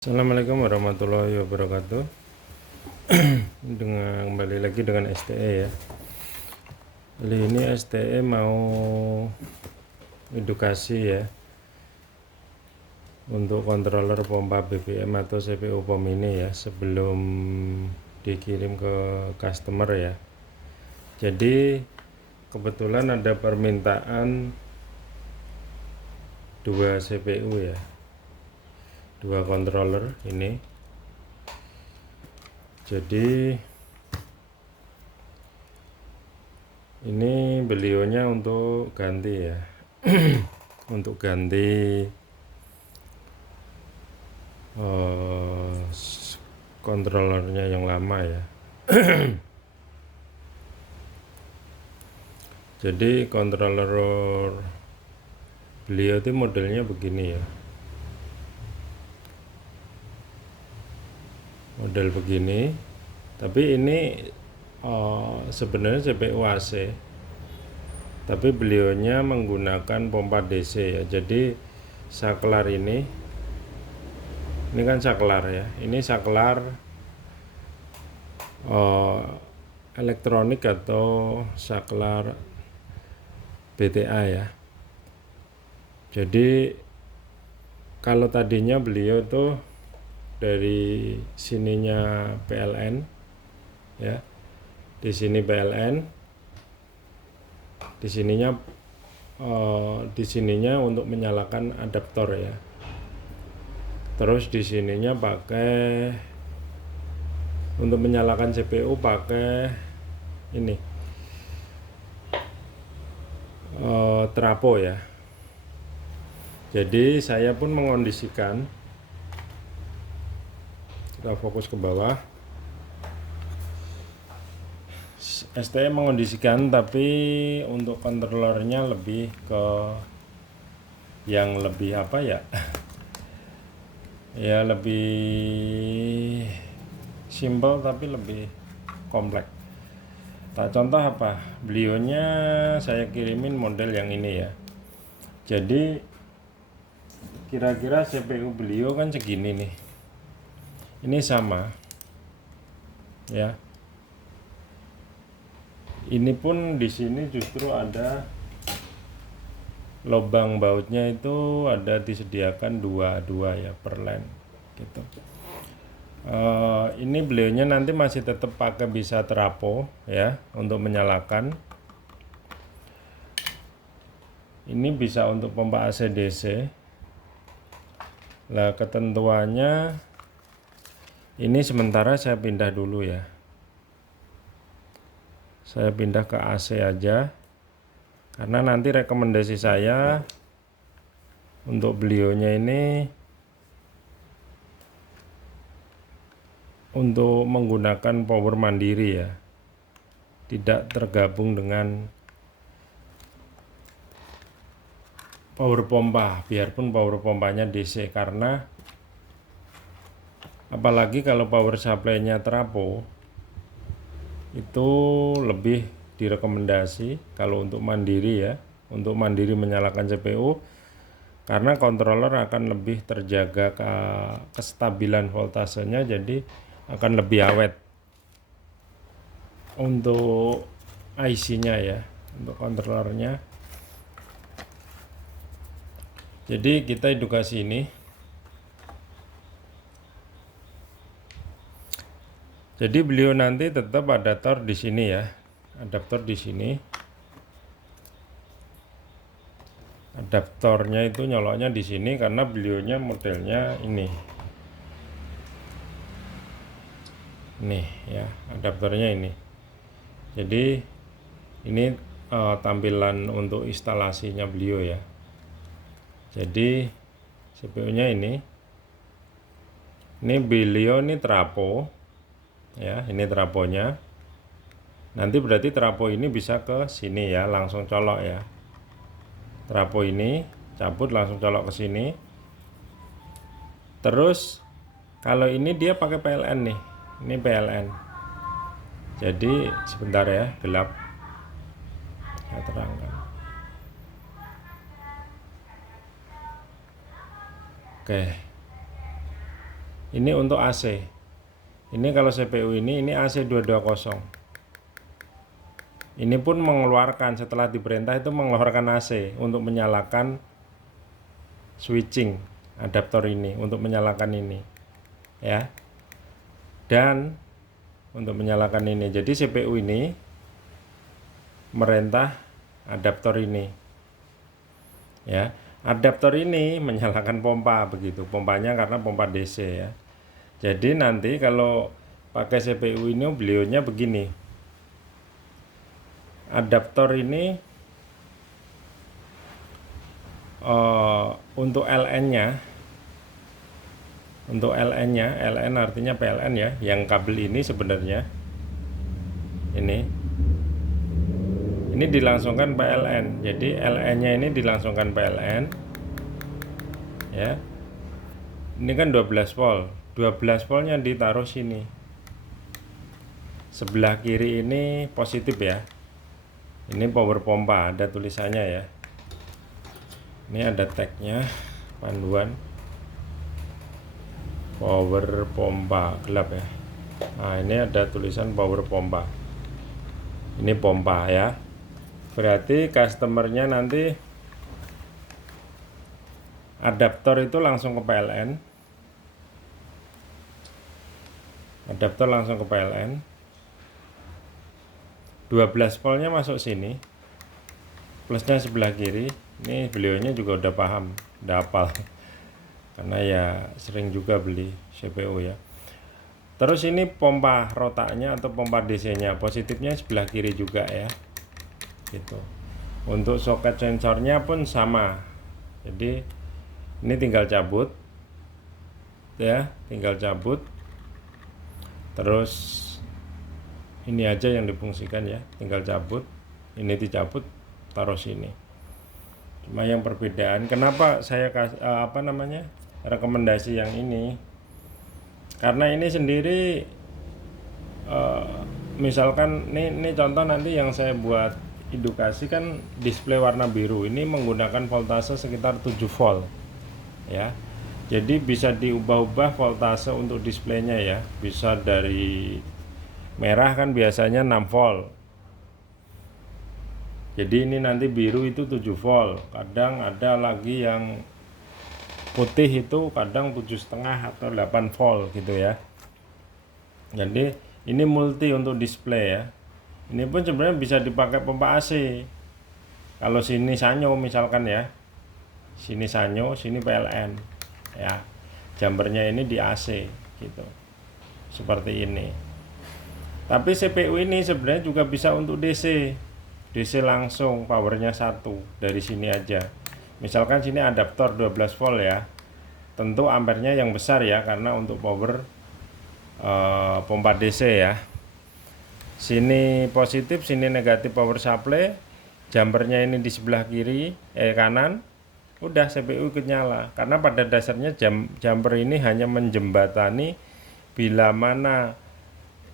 Assalamualaikum warahmatullahi wabarakatuh. Kembali lagi dengan STE ya. Kali ini STE mau edukasi ya untuk controller pompa BBM atau CPU POM ini ya sebelum dikirim ke customer ya. Jadi kebetulan ada permintaan 2 CPU ya, 2 controller ini. Jadi ini beliaunya untuk ganti ya untuk ganti controllernya yang lama ya. Jadi controller beliau itu modelnya begini ya, model begini, tapi ini sebenarnya CPU AC, tapi beliaunya menggunakan pompa DC ya. Jadi saklar ini kan saklar ya, ini saklar elektronik atau saklar BTA ya. Jadi kalau tadinya beliau tuh dari sininya PLN ya, di sini PLN, di sininya untuk menyalakan adaptor ya. Terus di sininya pakai untuk menyalakan CPU pakai ini trapo ya. Jadi saya pun mengondisikan, kita fokus ke bawah, STE mengondisikan, tapi untuk controllernya lebih ke yang lebih apa ya ya lebih simple tapi lebih kompleks. Tak contoh apa, beliaunya saya kirimin model yang ini ya. Jadi kira-kira CPU beliau kan segini nih, ini sama ya. Ini pun di sini justru ada lubang bautnya, itu ada disediakan dua ya per line gitu. Ini beliaunya nanti masih tetap pakai bisa trapo ya untuk menyalakan. Ini bisa untuk pompa AC DC. Nah, ketentuannya ini sementara saya pindah dulu ya. Saya pindah ke AC aja, karena nanti rekomendasi saya untuk beliaunya ini untuk menggunakan power mandiri ya, tidak tergabung dengan power pompa, biarpun power pompanya DC. Karena apalagi kalau power supply-nya trapo, itu lebih direkomendasi kalau untuk mandiri ya, untuk mandiri menyalakan CPU, karena controller akan lebih terjaga kestabilan voltasenya, jadi akan lebih awet untuk IC-nya ya, untuk controllernya. Jadi kita edukasi ini. Jadi beliau nanti tetap adaptor di sini ya, adaptor di sini. Adaptornya itu nyoloknya di sini karena beliaunya modelnya ini. Nih ya, adaptornya ini. Jadi ini tampilan untuk instalasinya beliau ya. Jadi CPU-nya ini beliau ini trapo ya, ini traponya. Nanti berarti trapo ini bisa ke sini ya, langsung colok ya. Trapo ini cabut langsung colok ke sini. Terus kalau ini dia pakai PLN nih. Ini PLN. Jadi sebentar ya, gelap. Saya terangkan. Oke. Ini untuk AC. Ini kalau CPU ini AC 220. Ini pun mengeluarkan, setelah diperintah itu mengeluarkan AC untuk menyalakan switching adaptor ini, untuk menyalakan ini ya. Dan untuk menyalakan ini, jadi CPU ini merintah adaptor ini ya. Adaptor ini menyalakan pompa, begitu pompanya, karena pompa DC ya. Jadi nanti kalau pakai CPU ini beliaunya begini, adaptor ini untuk LN artinya PLN ya, yang kabel ini sebenarnya ini dilangsungkan PLN. Jadi LN-nya ini dilangsungkan PLN ya. Ini kan 12 volt. 12 voltnya ditaruh sini. Sebelah kiri ini positif ya. Ini power pompa, ada tulisannya ya. Ini ada tagnya, panduan power pompa, gelap ya. Nah, ini ada tulisan power pompa. Ini pompa ya. Berarti customernya nanti adaptor itu langsung ke PLN. Adaptor langsung ke PLN. 12 voltnya masuk sini. Plusnya sebelah kiri. Ini beliaunya juga udah paham, udah hafal. Karena ya sering juga beli CPU ya. Terus ini pompa rotaknya atau pompa DC-nya, positifnya sebelah kiri juga ya. Gitu. Untuk soket sensornya pun sama. Jadi ini tinggal cabut ya, tinggal cabut. Terus ini aja yang difungsikan ya, tinggal cabut. Ini dicabut, taruh sini. Cuma yang perbedaan, kenapa saya rekomendasi yang ini? Karena ini sendiri misalkan ini contoh nanti yang saya buat edukasi kan display warna biru, ini menggunakan voltase sekitar 7 volt ya. Jadi bisa diubah-ubah voltase untuk displaynya ya, bisa dari merah kan biasanya 6 volt, jadi ini nanti biru itu 7 volt, kadang ada lagi yang putih itu kadang 7,5 atau 8 volt gitu ya. Jadi ini multi untuk display ya. Ini pun sebenarnya bisa dipakai pompa AC. Kalau sini Sanyo misalkan ya, sini Sanyo, sini PLN ya. Jumpernya ini di AC gitu, seperti ini. Tapi CPU ini sebenarnya juga bisa untuk DC. DC langsung, powernya 1 dari sini aja. Misalkan sini adaptor 12 volt ya. Tentu ampernya yang besar ya, karena untuk power pompa DC ya. Sini positif, sini negatif power supply. Jumpernya ini di sebelah kiri, kanan. Udah CPU ikut nyala. Karena pada dasarnya jumper ini hanya menjembatani bila mana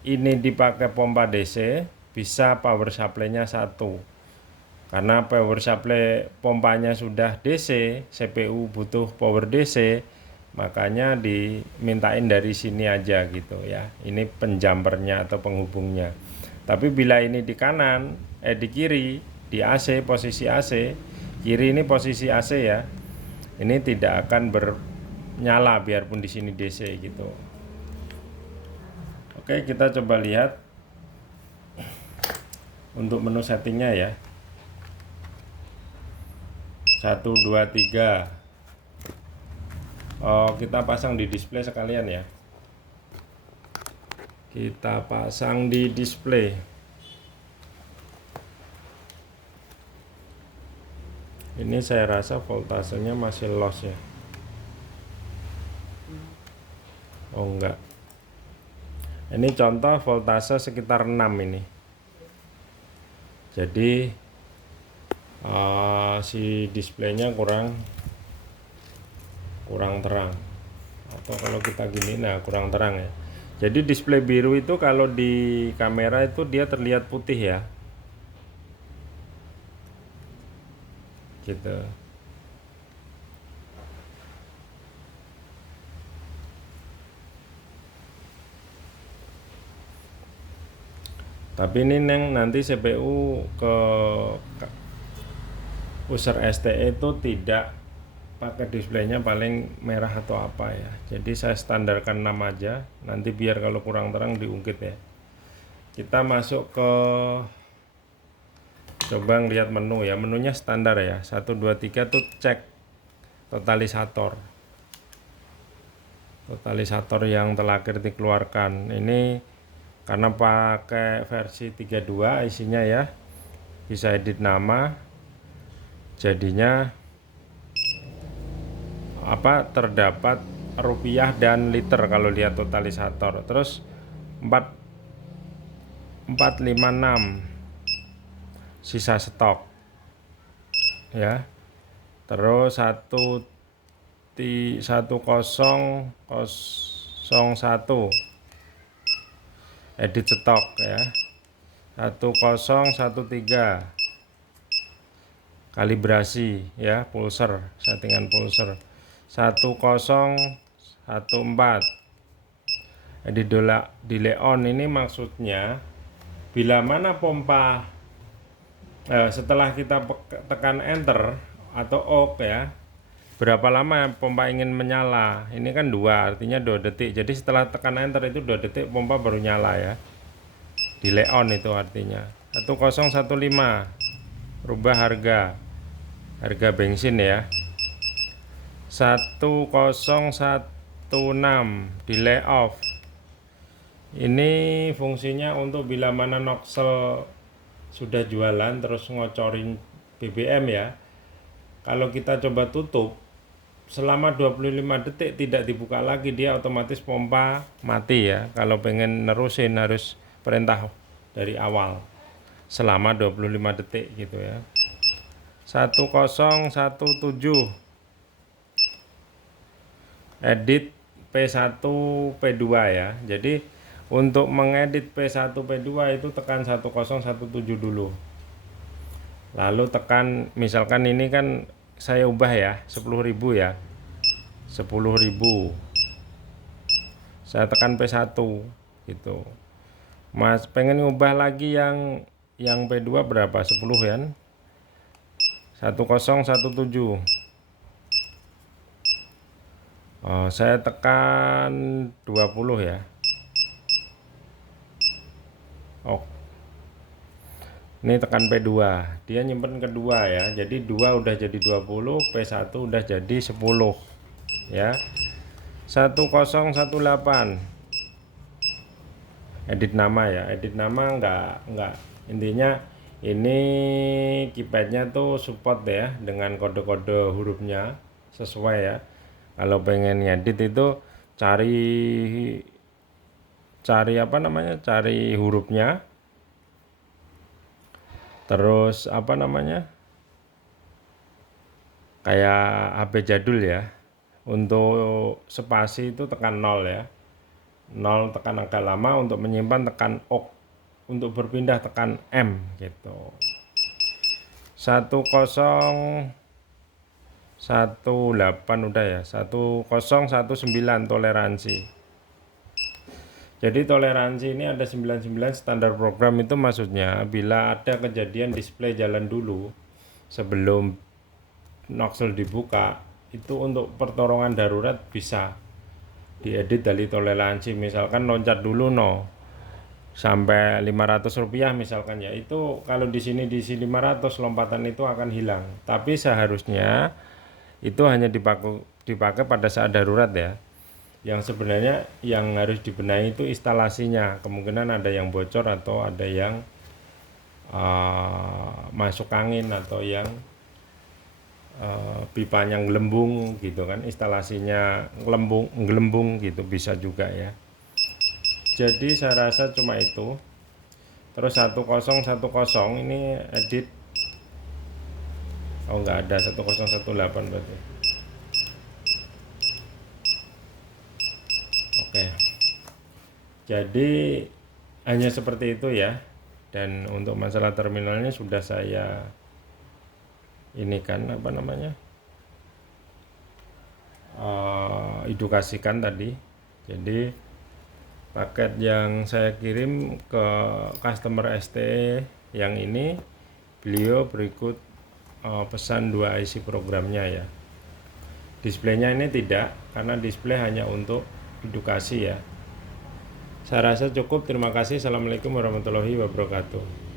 ini dipakai pompa DC, bisa power supply-nya 1. Karena power supply pompanya sudah DC, CPU butuh power DC, makanya dimintain dari sini aja gitu ya. Ini penjumpernya atau penghubungnya. Tapi bila ini di kanan, di kiri, di AC, posisi AC, kiri ini posisi AC ya, ini tidak akan bernyala biarpun di sini DC gitu. Oke, kita coba lihat untuk menu settingnya ya. 1, 2, 3. Kita pasang di display sekalian ya. Kita pasang di display. Ini saya rasa voltasenya masih loss ya. Oh enggak. Ini contoh voltase sekitar 6 ini. Jadi si displaynya kurang terang. Atau kalau kita gini, nah kurang terang ya. Jadi display biru itu kalau di kamera itu dia terlihat putih ya. Gitu. Tapi ini nanti CPU ke user STE itu tidak pakai displaynya paling merah atau apa ya. Jadi saya standarkan 6 aja, nanti biar kalau kurang terang diungkit ya. Kita masuk ke, coba ngeliat menu ya, menunya standar ya, 1 2 3 tuh cek totalisator yang terakhir dikeluarkan. Ini karena pakai versi 32 isinya ya, bisa edit nama, jadinya terdapat rupiah dan liter kalau lihat totalisator. Terus 456 sisa stok ya. Terus 1001 edit stok ya. 1013 kalibrasi ya, pulser, settingan pulser. 1014 edit delay on. Ini maksudnya bila mana pompa setelah kita tekan enter atau OK ya, berapa lama pompa ingin menyala. Ini kan 2, artinya 2 detik. Jadi setelah tekan enter itu 2 detik pompa baru nyala ya. Delay on itu artinya. 1015 rubah harga bensin ya. 1016 delay off. Ini fungsinya untuk bila mana nozzle sudah jualan terus ngocorin BBM ya. Kalau kita coba tutup selama 25 detik tidak dibuka lagi, dia otomatis pompa mati ya. Kalau pengen nerusin harus perintah dari awal selama 25 detik gitu ya. 1017 edit P1 P2 ya. Jadi untuk mengedit P1 P2 itu tekan 1017 dulu. Lalu tekan, misalkan ini kan saya ubah ya 10.000 ya. 10.000. Saya tekan P1 gitu. Mas pengen ubah lagi yang P2 berapa? 10 kan? 1017. Saya tekan 20 ya. Ini tekan P2, dia nyimpen kedua ya. Jadi 2 udah jadi 20, P1 udah jadi 10 ya. 1018 edit nama ya. Edit nama enggak. Intinya ini keypadnya tuh support ya dengan kode-kode hurufnya sesuai ya. Kalau pengen ngedit itu cari cari hurufnya, terus kayak HP jadul ya. Untuk spasi itu tekan 0 ya, 0 tekan angka lama, untuk menyimpan tekan OK, untuk berpindah tekan M gitu. 1018 udah ya. 1019 toleransi. Jadi toleransi ini ada 99 standar program. Itu maksudnya bila ada kejadian display jalan dulu sebelum nozzle dibuka, itu untuk pertolongan darurat bisa diedit dari toleransi. Misalkan loncat dulu sampai 500 rupiah misalkan ya, itu kalau di sini diisi 500, lompatan itu akan hilang. Tapi seharusnya itu hanya dipakai pada saat darurat ya. Yang sebenarnya yang harus dibenahi itu instalasinya. Kemungkinan ada yang bocor atau ada yang masuk angin, atau yang pipanya ngelembung gitu kan, instalasinya ngelembung gitu, bisa juga ya. Jadi saya rasa cuma itu. Terus 1010 ini edit, enggak ada 1018 berarti. Oke. Jadi hanya seperti itu ya. Dan untuk masalah terminalnya sudah saya ini kan edukasikan tadi. Jadi paket yang saya kirim ke customer STE yang ini, beliau berikut pesan 2 IC programnya ya. Displaynya ini tidak, karena display hanya untuk edukasi ya. Saya rasa cukup. Terima kasih. Assalamualaikum warahmatullahi wabarakatuh.